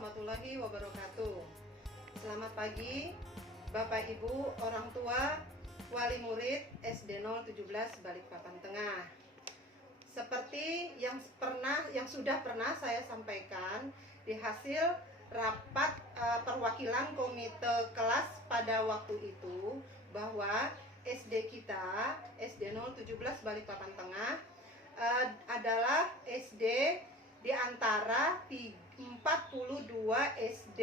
warahmatullahi wabarakatuh. Selamat pagi Bapak Ibu, orang tua, wali murid SD 017 Balikpapan Tengah. Seperti yang sudah pernah saya sampaikan di hasil rapat perwakilan komite kelas pada waktu itu, bahwa SD kita, SD 017 Balikpapan Tengah, adalah SD di antara 42 SD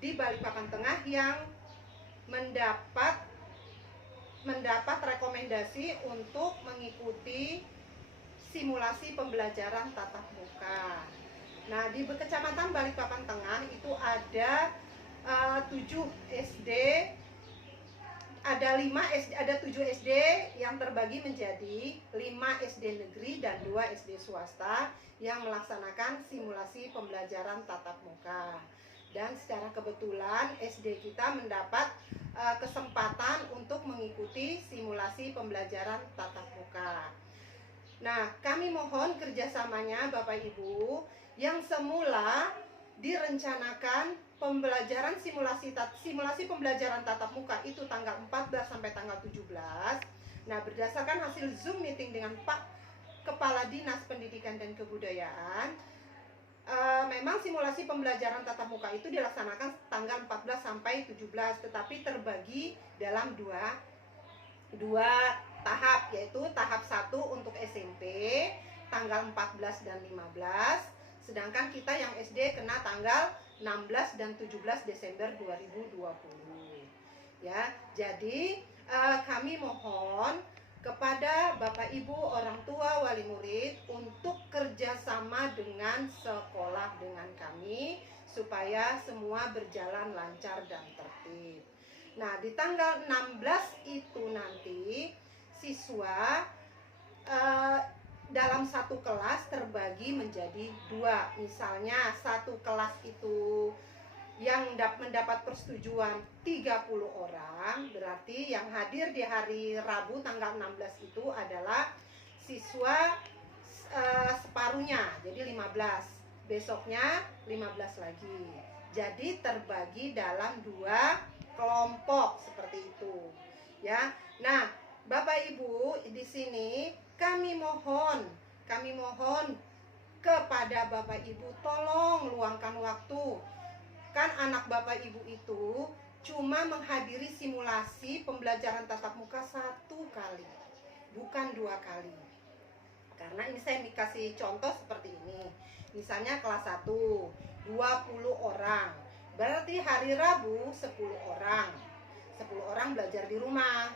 di Balikpapan Tengah yang mendapat rekomendasi untuk mengikuti simulasi pembelajaran tatap muka. Nah, di Kecamatan Balikpapan Tengah itu ada 7 SD, ada 7 SD yang terbagi menjadi 5 SD negeri dan 2 SD swasta yang melaksanakan simulasi pembelajaran tatap muka. Dan secara kebetulan SD kita mendapat kesempatan untuk mengikuti simulasi pembelajaran tatap muka. Nah, kami mohon kerjasamanya Bapak Ibu, yang semula direncanakan pembelajaran simulasi pembelajaran tatap muka itu tanggal 14 sampai tanggal 17. Nah, berdasarkan hasil Zoom meeting dengan Pak Kepala Dinas Pendidikan dan Kebudayaan, memang simulasi pembelajaran tatap muka itu dilaksanakan tanggal 14 sampai 17, tetapi terbagi dalam dua tahap, yaitu tahap 1 untuk SMP tanggal 14 dan 15, sedangkan kita yang SD kena tanggal 16 dan 17 Desember 2020. Ya, jadi kami mohon kepada Bapak Ibu orang tua wali murid untuk kerjasama dengan sekolah dengan kami supaya semua berjalan lancar dan tertib. Nah, di tanggal 16 itu nanti siswa dalam satu kelas terbagi menjadi 2. Misalnya satu kelas itu yang mendapat persetujuan 30 orang, berarti yang hadir di hari Rabu tanggal 16 itu adalah siswa separuhnya, jadi 15. Besoknya 15 lagi. Jadi terbagi dalam 2 kelompok seperti itu. Ya. Nah, Bapak Ibu di sini kami mohon kepada Bapak Ibu, tolong luangkan waktu. Kan anak Bapak Ibu itu cuma menghadiri simulasi pembelajaran tatap muka 1 kali, bukan 2 kali. Karena ini saya kasih contoh seperti ini. Misalnya kelas 1, 20 orang. Berarti hari Rabu 10 orang. 10 orang belajar di rumah.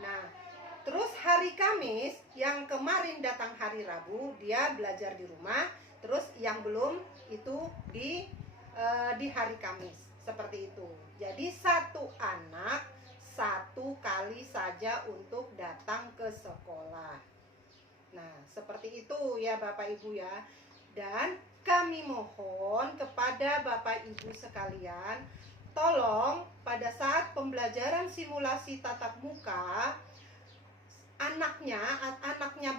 Nah, terus hari Kamis, yang kemarin datang hari Rabu, dia belajar di rumah. Terus yang belum itu di hari Kamis, seperti itu. Jadi satu anak 1 kali saja untuk datang ke sekolah. Nah, seperti itu ya Bapak Ibu ya. Dan kami mohon kepada Bapak Ibu sekalian, tolong pada saat pembelajaran simulasi tatap muka, anaknya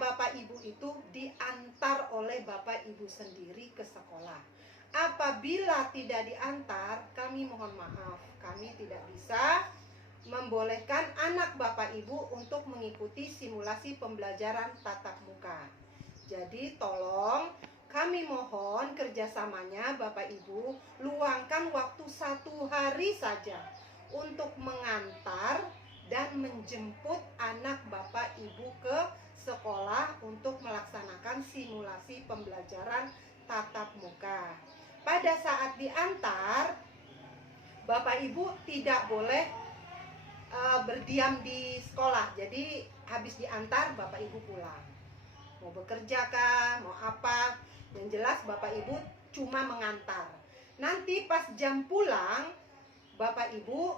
Bapak Ibu itu diantar oleh Bapak Ibu sendiri ke sekolah. Apabila tidak diantar, kami mohon maaf, kami tidak bisa membolehkan anak Bapak Ibu untuk mengikuti simulasi pembelajaran tatap muka. Jadi tolong kami mohon kerjasamanya Bapak Ibu, luangkan waktu 1 hari saja untuk mengantar dan menjemput anak Bapak Ibu ke sekolah untuk melaksanakan simulasi pembelajaran tatap muka. Pada saat diantar, Bapak Ibu tidak boleh berdiam di sekolah. Jadi habis diantar Bapak Ibu pulang. Mau bekerja kah, mau apa, yang jelas Bapak Ibu cuma mengantar. Nanti pas jam pulang, Bapak Ibu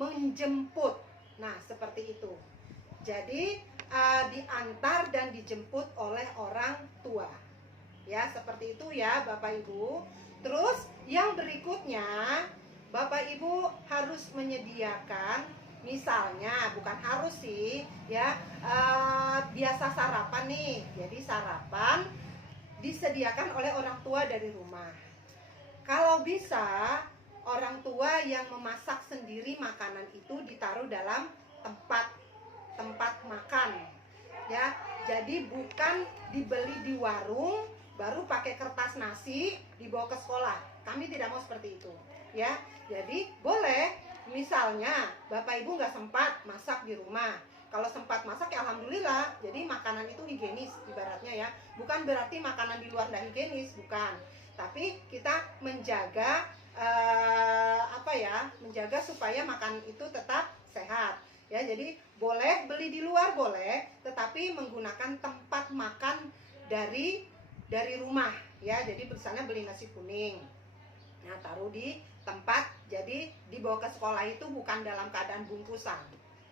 menjemput. Nah, seperti itu. Jadi diantar dan dijemput oleh orang tua. Ya, seperti itu ya Bapak Ibu. Terus yang berikutnya, Bapak Ibu harus menyediakan, misalnya, bukan harus sih ya, biasa sarapan nih. Jadi sarapan disediakan oleh orang tua dari rumah. Kalau bisa, orang tua yang memasak sendiri makanan itu ditaruh dalam tempat makan, ya. Jadi bukan dibeli di warung baru pakai kertas nasi dibawa ke sekolah. Kami tidak mau seperti itu, ya. Jadi boleh, misalnya Bapak Ibu nggak sempat masak di rumah, kalau sempat masak ya alhamdulillah. Jadi makanan itu higienis ibaratnya, ya. Bukan berarti makanan di luar tidak higienis, bukan. Tapi kita menjaga menjaga supaya makan itu tetap sehat, ya. Jadi boleh beli di luar, boleh, tetapi menggunakan tempat makan dari rumah, ya. Jadi misalnya beli nasi kuning, nah taruh di tempat, jadi dibawa ke sekolah itu bukan dalam keadaan bungkusan,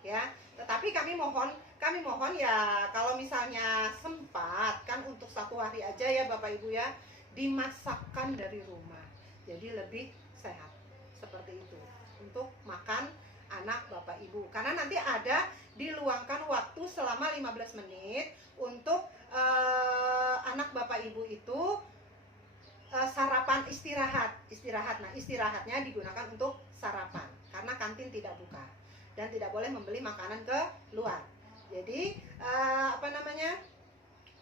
ya. Tetapi kami mohon ya, kalau misalnya sempat kan untuk 1 hari aja ya Bapak Ibu, ya, dimasakkan dari rumah, jadi lebih sehat seperti itu untuk makan anak Bapak Ibu. Karena nanti ada diluangkan waktu selama 15 menit untuk anak Bapak Ibu itu sarapan, istirahat. Nah, istirahatnya digunakan untuk sarapan karena kantin tidak buka dan tidak boleh membeli makanan ke luar. Jadi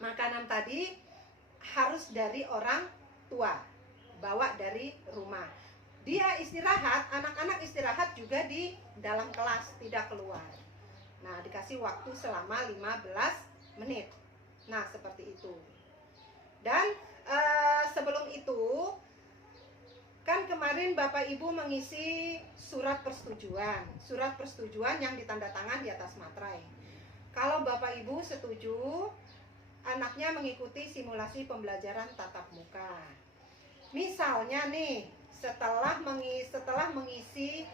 makanan tadi harus dari orang tua, bawa dari rumah. Dia istirahat, anak-anak istirahat juga di dalam kelas, tidak keluar. Nah, dikasih waktu selama 15 menit. Nah, seperti itu. Dan sebelum itu, kan kemarin Bapak Ibu mengisi surat persetujuan. Surat persetujuan yang ditandatangan di atas materai. Kalau Bapak Ibu setuju, anaknya mengikuti simulasi pembelajaran tatap muka. Misalnya nih, setelah mengisi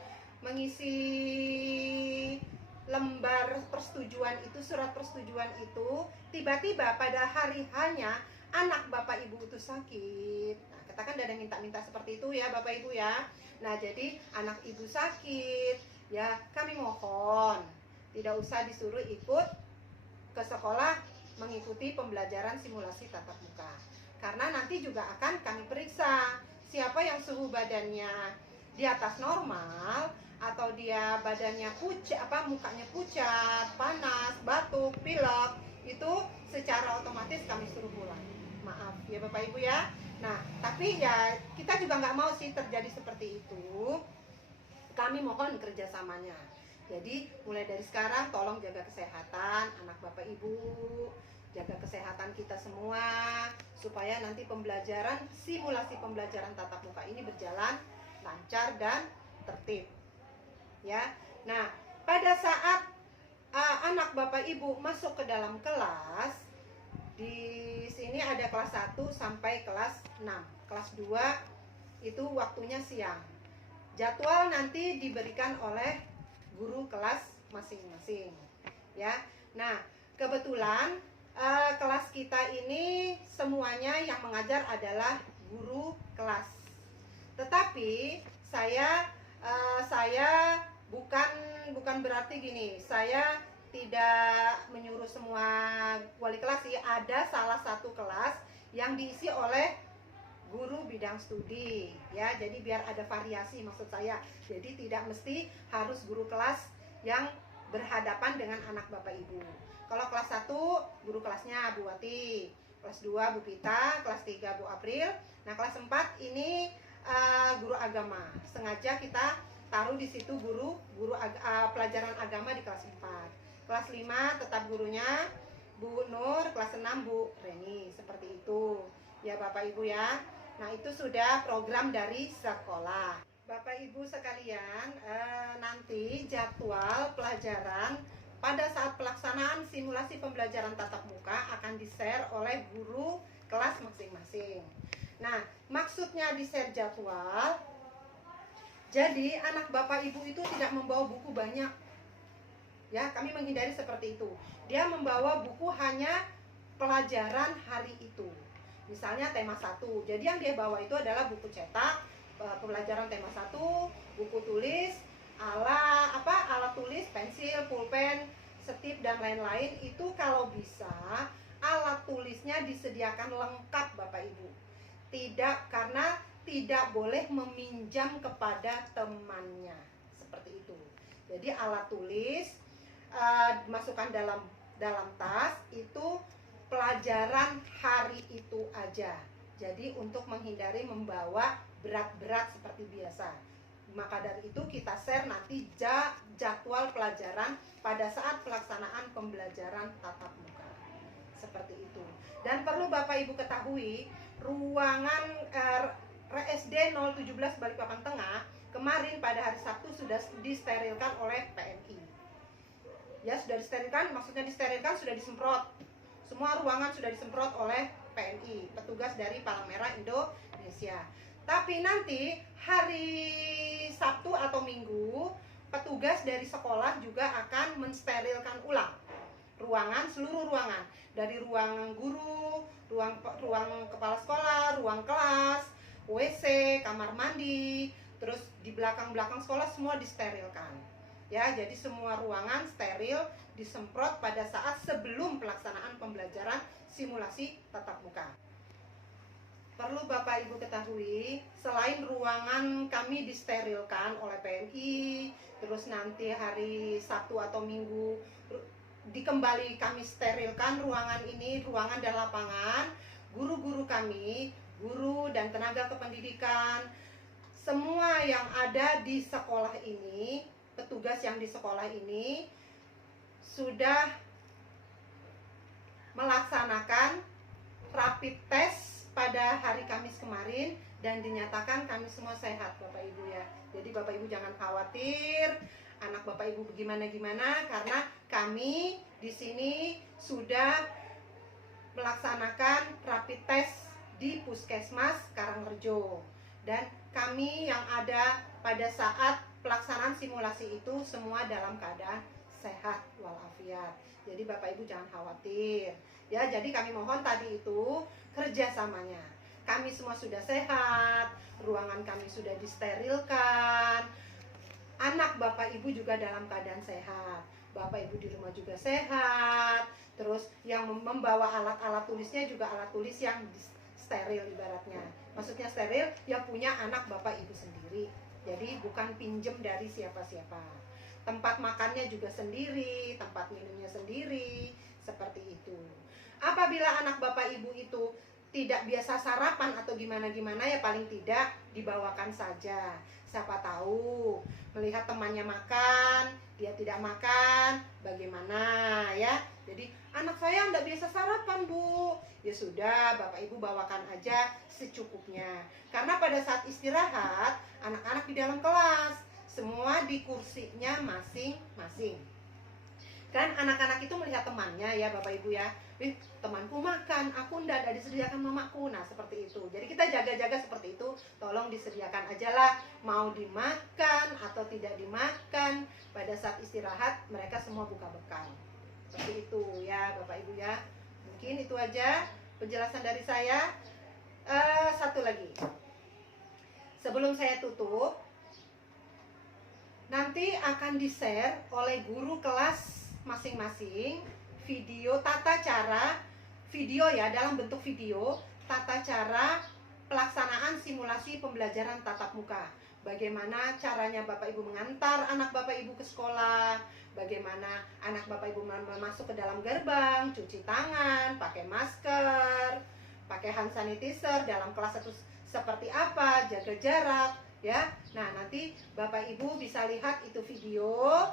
lembar persetujuan itu, surat persetujuan itu, tiba-tiba pada hari hanya anak Bapak Ibu itu sakit. Nah, kita kan ada minta-minta seperti itu ya Bapak Ibu, ya. Nah, jadi anak Ibu sakit, ya kami mohon tidak usah disuruh ikut ke sekolah mengikuti pembelajaran simulasi tatap muka. Karena nanti juga akan kami periksa siapa yang suhu badannya di atas normal atau dia badannya mukanya pucat, panas, batuk, pilek, itu secara otomatis kami suruh pulang. Maaf ya Bapak Ibu, ya. Nah, tapi ya kita juga nggak mau sih terjadi seperti itu. Kami mohon kerjasamanya. Jadi mulai dari sekarang tolong jaga kesehatan anak Bapak Ibu, jaga kesehatan kita semua, supaya nanti simulasi pembelajaran tatap muka ini berjalan lancar dan tertib, ya. Nah, pada saat anak Bapak Ibu masuk ke dalam kelas, di sini ada kelas 1 sampai kelas 6. Kelas 2 itu waktunya siang. Jadwal nanti diberikan oleh guru kelas masing-masing, ya. Nah, kebetulan kelas kita ini semuanya yang mengajar adalah guru kelas. Tetapi saya bukan berarti gini, saya tidak menyuruh semua wali kelas sih. Ada salah satu kelas yang diisi oleh guru bidang studi, ya. Jadi biar ada variasi, maksud saya. Jadi tidak mesti harus guru kelas yang berhadapan dengan anak Bapak Ibu. Kalau kelas 1 guru kelasnya Bu Wati, kelas 2 Bu Pita, kelas 3 Bu April. Nah, kelas 4 ini guru agama. Sengaja kita taruh di situ guru pelajaran agama di kelas 4. Kelas 5 tetap gurunya Bu Nur, kelas 6 Bu Reni, seperti itu. Ya Bapak Ibu, ya. Nah, itu sudah program dari sekolah. Bapak Ibu sekalian, nanti jadwal pelajaran pada saat pelaksanaan simulasi pembelajaran tatap muka akan di-share oleh guru kelas masing-masing. Nah, maksudnya di-share jadwal, jadi anak Bapak Ibu itu tidak membawa buku banyak, ya. Kami menghindari seperti itu. Dia membawa buku hanya pelajaran hari itu. Misalnya tema 1, jadi yang dia bawa itu adalah buku cetak, pelajaran tema 1, buku tulis, alat tulis, pensil, pulpen, setip, dan lain-lain. Itu kalau bisa alat tulisnya disediakan lengkap Bapak Ibu. Tidak, karena tidak boleh meminjam kepada temannya, seperti itu. Jadi alat tulis masukkan dalam tas itu pelajaran hari itu aja. Jadi untuk menghindari membawa berat-berat seperti biasa. Maka dari itu kita share nanti jadwal pelajaran pada saat pelaksanaan pembelajaran tatap muka. Seperti itu. Dan perlu Bapak Ibu ketahui, ruangan RSD 017 Balikpapan Tengah kemarin pada hari Sabtu sudah disterilkan oleh PMI. Ya, sudah disterilkan, maksudnya disterilkan sudah disemprot. Semua ruangan sudah disemprot oleh PMI, petugas dari Palang Merah Indonesia. Tapi nanti hari Sabtu atau Minggu, petugas dari sekolah juga akan mensterilkan ulang ruangan, seluruh ruangan, dari ruang guru, ruang kepala sekolah, ruang kelas, WC, kamar mandi, terus di belakang sekolah semua disterilkan. Ya, jadi semua ruangan steril, disemprot pada saat sebelum pelaksanaan pembelajaran simulasi tatap muka. Perlu Bapak Ibu ketahui, selain ruangan kami disterilkan oleh PMI, terus nanti hari Sabtu atau Minggu dikembali kami sterilkan ruangan ini, ruangan dan lapangan, guru-guru kami, guru dan tenaga kependidikan, semua yang ada di sekolah ini, petugas yang di sekolah ini sudah melaksanakan rapid test pada hari Kamis kemarin dan dinyatakan kami semua sehat, Bapak Ibu ya. Jadi Bapak Ibu jangan khawatir anak Bapak Ibu gimana-gimana, karena kami di sini sudah melaksanakan rapid test di Puskesmas Karangrejo. Dan kami yang ada pada saat pelaksanaan simulasi itu semua dalam keadaan sehat walafiat. Jadi Bapak Ibu jangan khawatir. Ya, jadi kami mohon tadi itu kerjasamanya. Kami semua sudah sehat, ruangan kami sudah disterilkan, anak Bapak Ibu juga dalam keadaan sehat, Bapak Ibu di rumah juga sehat. Terus yang membawa alat-alat tulisnya juga alat tulis yang steril ibaratnya. Maksudnya steril yang punya anak Bapak Ibu sendiri. Jadi bukan pinjem dari siapa-siapa. Tempat makannya juga sendiri, tempat minumnya sendiri, seperti itu. Apabila anak Bapak Ibu itu tidak biasa sarapan atau gimana-gimana, ya paling tidak dibawakan saja. Siapa tahu melihat temannya makan, dia tidak makan, bagaimana ya. Jadi anak saya tidak biasa sarapan, Bu. Ya sudah, Bapak Ibu bawakan aja secukupnya. Karena pada saat istirahat, anak-anak di dalam kelas, semua di kursinya masing-masing. Kan anak-anak itu melihat temannya ya Bapak Ibu ya, temanku makan, aku ndak ada disediakan mamaku. Nah seperti itu. Jadi kita jaga-jaga seperti itu. Tolong disediakan aja lah, mau dimakan atau tidak dimakan. Pada saat istirahat mereka semua buka bekal. Seperti itu ya Bapak Ibu ya. Mungkin itu aja penjelasan dari saya. Satu lagi, sebelum saya tutup, nanti akan di-share oleh guru kelas masing-masing video tata cara, video ya dalam bentuk video, tata cara pelaksanaan simulasi pembelajaran tatap muka. Bagaimana caranya Bapak Ibu mengantar anak Bapak Ibu ke sekolah, bagaimana anak Bapak Ibu masuk ke dalam gerbang, cuci tangan, pakai masker, pakai hand sanitizer, dalam kelas itu seperti apa, jaga jarak ya. Nah nanti Bapak Ibu bisa lihat itu video.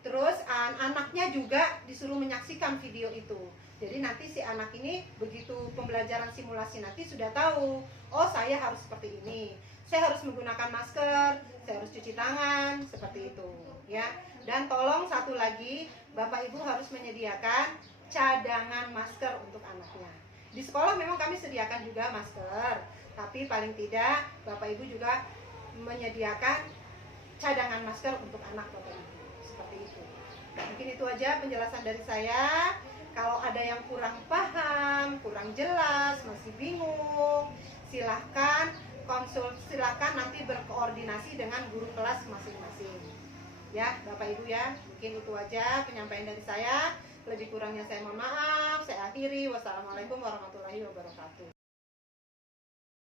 Terus anaknya juga disuruh menyaksikan video itu. Jadi nanti si anak ini begitu pembelajaran simulasi nanti sudah tahu, oh saya harus seperti ini, saya harus menggunakan masker, saya harus cuci tangan, seperti itu ya. Dan tolong satu lagi, Bapak Ibu harus menyediakan cadangan masker untuk anaknya. Di sekolah memang kami sediakan juga masker, tapi paling tidak Bapak Ibu juga menyediakan cadangan masker untuk anak Bapak Ibu. Seperti itu. Mungkin itu aja penjelasan dari saya. Kalau ada yang kurang paham, kurang jelas, masih bingung, silahkan nanti berkoordinasi dengan guru kelas masing-masing. Ya, Bapak Ibu ya, mungkin itu aja penyampaian dari saya. Lebih kurangnya saya mohon maaf. Saya akhiri. Wassalamualaikum warahmatullahi wabarakatuh.